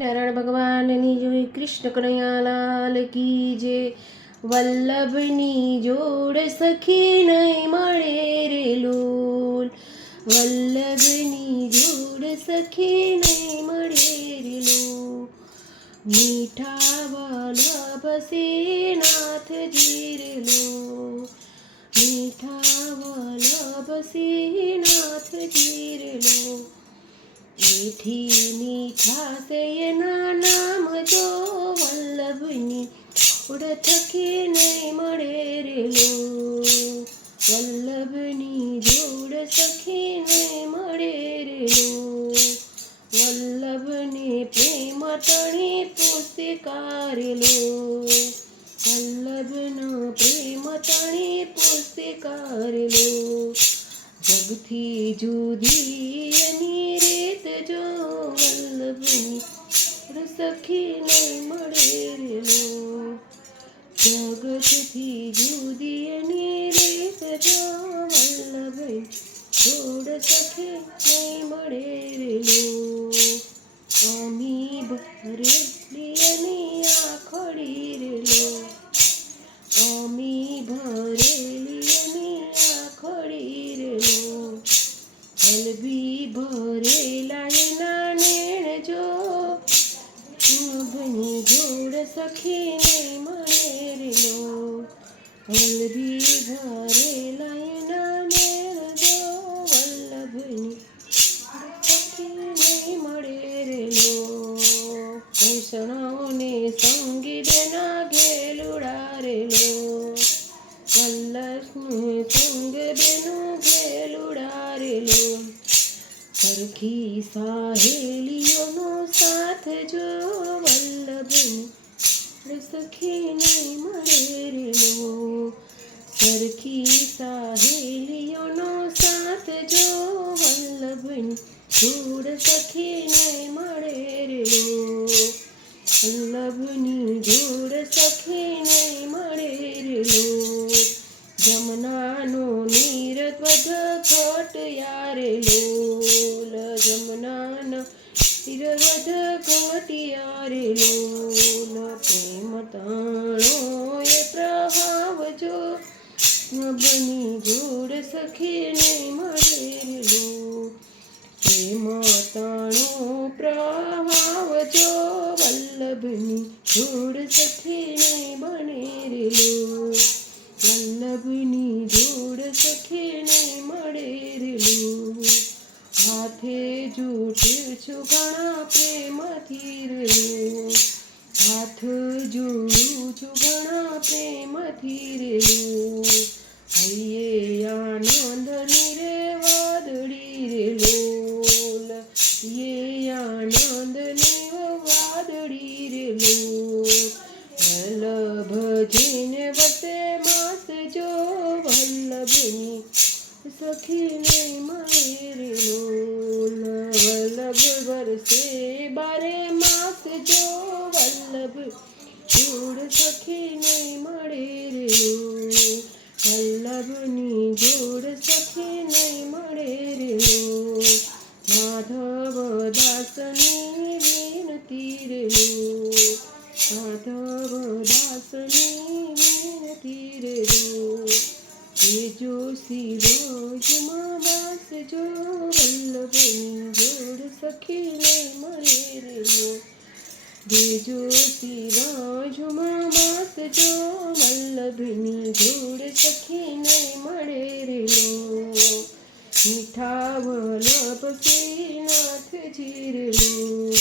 નારાયણ ભગવાનની જોઈ, કૃષ્ણ કનૈયાલાલ કી જે. વલ્લભની જોડ સખી નહીં મળે રે લોલ. વલ્લભની જોડ સખી નહીં મળે રે લોલ. મીઠા વલ્લભ સે નાથજી રે લોલ. મીઠા વલ્લભ સે નાથજી રે લોલ. મીઠી મીઠાશ એના નામ જો, વલ્લભની જોડ સખી નહીં મળે રે લોલ. વલ્લભની જોડ સખી નહીં મળે રે લોલ. વલ્લભને પ્રેમ તણી પુસ્તિકાર લોલ. વલ્લભનો પ્રેમ તણી પુસ્તિકાર લોલ. જગથી જુદી એની રીત જો, વલ્લભની સખી નહીં મળે રે લોલ. જગતથી જુદી એની રીત જો, વલ્લભની જોડ સખી નહીં મળે રે લોલ. અમી ભરેલી એની આખડી રે લોલ. અમી ભરેલી એની આખડી રે લોલ. વલ્લભી ભરેલા એના નેણ જો, વલ્લભની જોડ સખી નહીં મળે રે લોલ. વલ્લભી ભરેલા એના નેણ જો, વલ્લભની સખી નહીં મળે રે લોલ. કૃષ્ણને સંગી બેના ઘેલુડા રે લોલ. વલ્લભને સંગ બેનું ઘેલુડા રે લોલ. સરખી સહેલીઓનો સાથ જો, વલ્લભની સખી નહીં મળે રે લોલ. સરખી સહેલીઓનો સાથ જો, વલ્લભની જોડ સખી નહીં મળે રે લોલ. વલ્લભની જોડ સખી નહીં મળે રે લોલ. જમનાનો નીર ત્વજ ઘટ્યા રે લોલ. જમનાનો નીર ત્વજ ઘટ્યા રે લોલ. પ્રેમ તાણો એ પ્રભાવ જો, વલ્લભની જોડ સખી નહીં મળે રે લોલ. પ્રેમ તાણો પ્રભાવ જો, વલ્લભની જોડ સખી નહીં બને રે લોલ. વલ્લભની જોડ સખી નહીં મળે રે લોલ. હાથે જોડ્યું છું ઘણા પ્રેમથી રે લોલ. હાથ જોડું છું ઘણા પ્રેમથી રે લોલ. હૈયે આનંદની રે વાદળી રે લોલ. યે આનંદની વાદળી રે લોલ. વલ્લભજીને વસે માસ જો, વલ્લભની સખી નહીં મળે રે લોલ. વલ્લભ વરસે બારે માસ જો, વલ્લભ જોડ સખી નહીં મળે રે લોલ. વલ્લભની જોડ સખી નહીં મળે રે લોલ. માધવ દાસની વિનતી રે લોલ. માધવ દાસની વિનતી રે લોલ. જો શિરોજમાં વાસ જો, વલ્લભની જોડ સખી નહીં મળે રે લોલ. જો શિરોજમાં વાસ જો, વલ્લભની જોડ સખી નહીં મળે રે લોલ. મીઠા વલ્લભ સે નાથજી રે લોલ.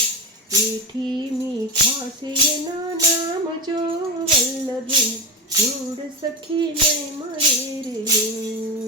મીઠી મીઠાશ એના નામ જો, વલ્લભની જોડ સખી નહીં મળે રે લોલ.